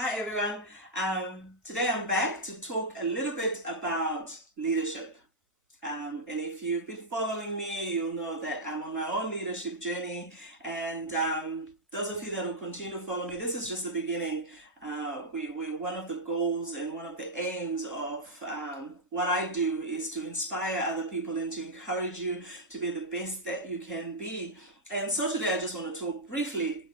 Hi everyone. Today I'm back to talk a little bit about leadership. And if you've been following me, you'll know that I'm on my own leadership journey. And those of you that will continue to follow me, this is just the beginning. One of the goals and one of the aims of what I do is to inspire other people and to encourage you to be the best that you can be. And so today I just want to talk briefly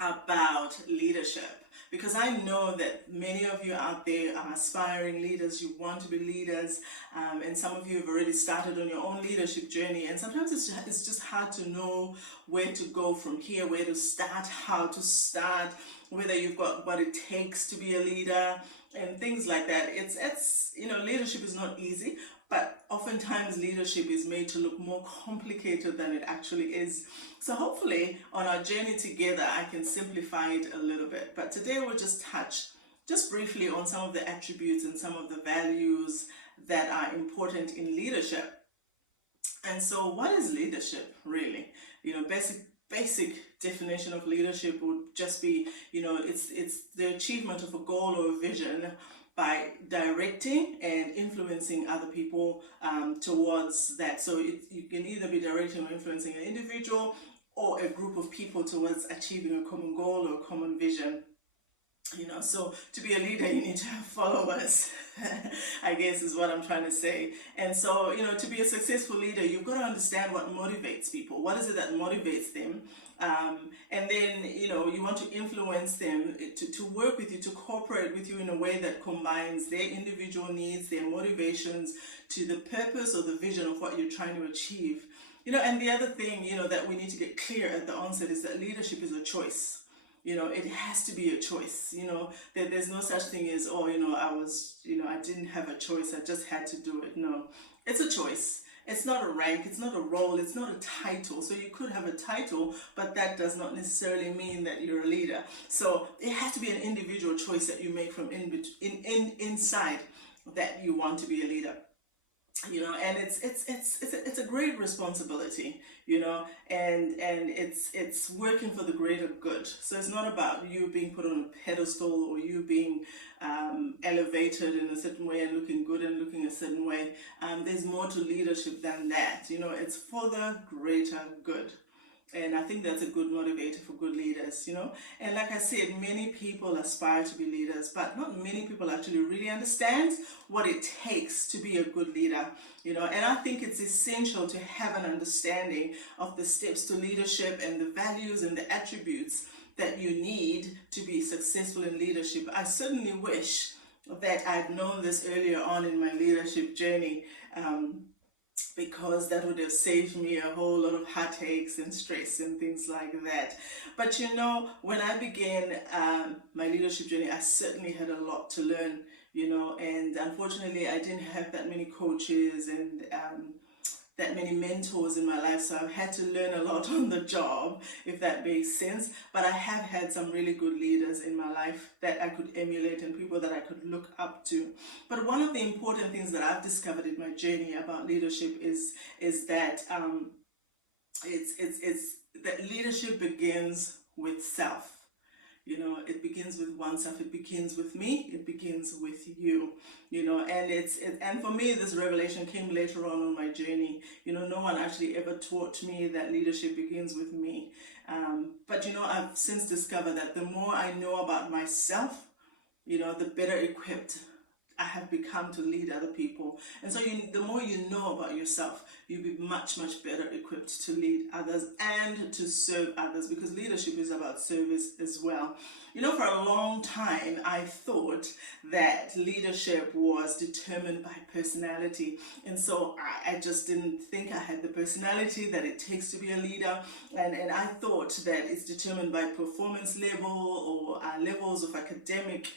about leadership, because I know that many of you out there are aspiring leaders. You want to be leaders, and some of you have already started on your own leadership journey, and sometimes it's just hard to know where to go from here, where to start, how to start, whether you've got what it takes to be a leader and things like that. It's leadership is not easy, but oftentimes leadership is made to look more complicated than it actually is. So hopefully on our journey together, I can simplify it a little bit. But today we'll just touch just briefly on some of the attributes and some of the values that are important in leadership. And so what is leadership really? Basic definition of leadership would just be, it's the achievement of a goal or a vision by directing and influencing other people towards that. So you can either be directing or influencing an individual or a group of people towards achieving a common goal or a common vision. So to be a leader, you need to have followers, I guess is what I'm trying to say. And so, to be a successful leader, you've got to understand what motivates people. What is it that motivates them? And then, you want to influence them to work with you, to cooperate with you in a way that combines their individual needs, their motivations to the purpose or the vision of what you're trying to achieve. And the other thing, that we need to get clear at the onset is that leadership is a choice. It has to be a choice. There's no such thing as, I didn't have a choice, I just had to do it. No, it's a choice. It's not a rank, it's not a role, it's not a title. So you could have a title, but that does not necessarily mean that you're a leader. So it has to be an individual choice that you make from inside that you want to be a leader. And it's a great responsibility, and it's working for the greater good. So it's not about you being put on a pedestal or you being elevated in a certain way and looking good and looking a certain way. There's more to leadership than that. It's for the greater good. And I think that's a good motivator for good leaders, And like I said, many people aspire to be leaders, but not many people actually really understand what it takes to be a good leader, And I think it's essential to have an understanding of the steps to leadership and the values and the attributes that you need to be successful in leadership. I certainly wish that I'd known this earlier on in my leadership journey. Because that would have saved me a whole lot of heartaches and stress and things like that. But when I began my leadership journey, I certainly had a lot to learn, and unfortunately I didn't have that many coaches and that many mentors in my life, so I've had to learn a lot on the job, if that makes sense. But I have had some really good leaders in my life that I could emulate and people that I could look up to. But one of the important things that I've discovered in my journey about leadership is that it's that leadership begins with self. It begins with oneself. It begins with me. It begins with you. And for me, this revelation came later on my journey. No one actually ever taught me that leadership begins with me. But I've since discovered that the more I know about myself, the better equipped I have become to lead other people. And so the more you know about yourself, you'll be much, much better equipped to lead others and to serve others, because leadership is about service as well. For a long time, I thought that leadership was determined by personality. And so I just didn't think I had the personality that it takes to be a leader. And I thought that it's determined by performance level or levels of academic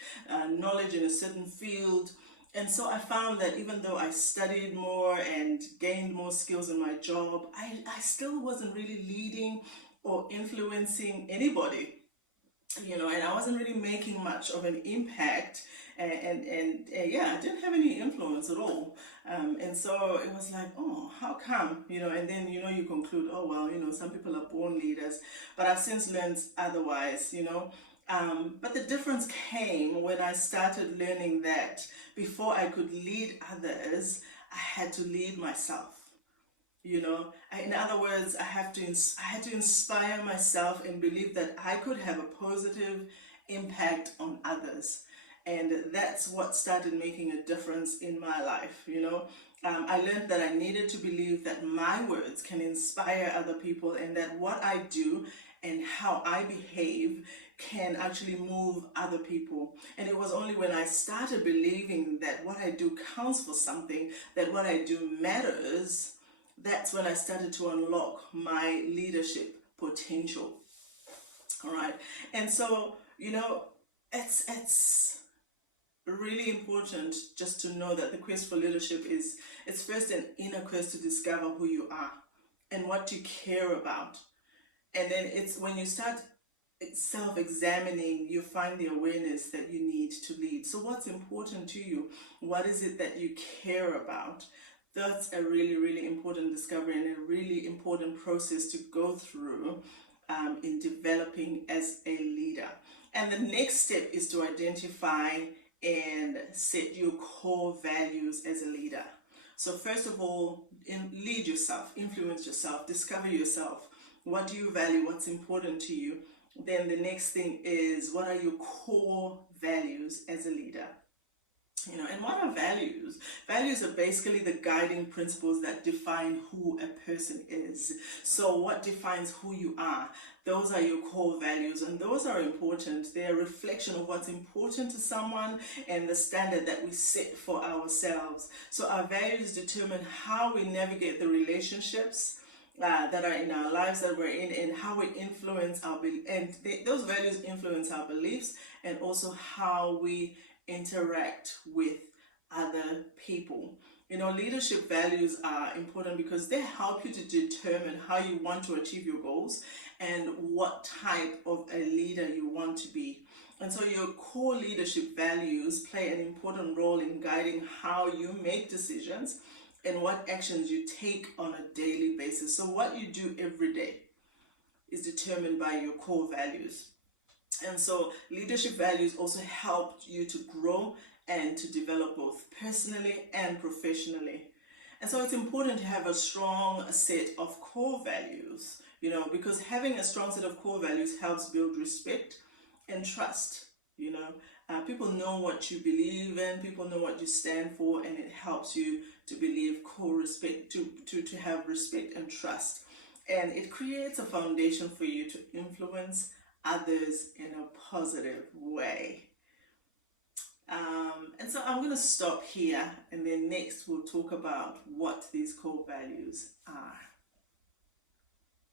knowledge in a certain field. And so I found that even though I studied more and gained more skills in my job, I still wasn't really leading or influencing anybody, and I wasn't really making much of an impact, and I didn't have any influence at all. And so it was like, oh, how come, and then, you conclude, oh, well, some people are born leaders, but I've since learned otherwise, But the difference came when I started learning that before I could lead others, I had to lead myself. In other words, I had to inspire myself and believe that I could have a positive impact on others. And that's what started making a difference in my life. I learned that I needed to believe that my words can inspire other people, and that what I do and how I behave can actually move other people. And it was only when I started believing that what I do counts for something, that what I do matters, that's when I started to unlock my leadership potential. All right. And so, it's really important just to know that the quest for leadership it's first an inner quest to discover who you are and what you care about. And then it's when you start self-examining, you find the awareness that you need to lead. So what's important to you? What is it that you care about? That's a really, really important discovery and a really important process to go through in developing as a leader. And the next step is to identify and set your core values as a leader. So first of all, lead yourself, influence yourself, discover yourself. What do you value? What's important to you? Then the next thing is, what are your core values as a leader? And what are values? Values are basically the guiding principles that define who a person is. So what defines who you are? Those are your core values, and those are important. They're a reflection of what's important to someone and the standard that we set for ourselves. So our values determine how we navigate the relationships that are in our lives that we're in, and how we influence those values influence our beliefs, and also how we interact with other people. Leadership values are important because they help you to determine how you want to achieve your goals and what type of a leader you want to be. And so your core leadership values play an important role in guiding how you make decisions and what actions you take on a daily basis. So what you do every day is determined by your core values. And so leadership values also help you to grow and to develop both personally and professionally. And so it's important to have a strong set of core values, because having a strong set of core values helps build respect and trust. People know what you believe in, people know what you stand for, and it helps you to believe core respect, to have respect and trust. And it creates a foundation for you to influence others in a positive way. And so I'm going to stop here, and then next we'll talk about what these core values are.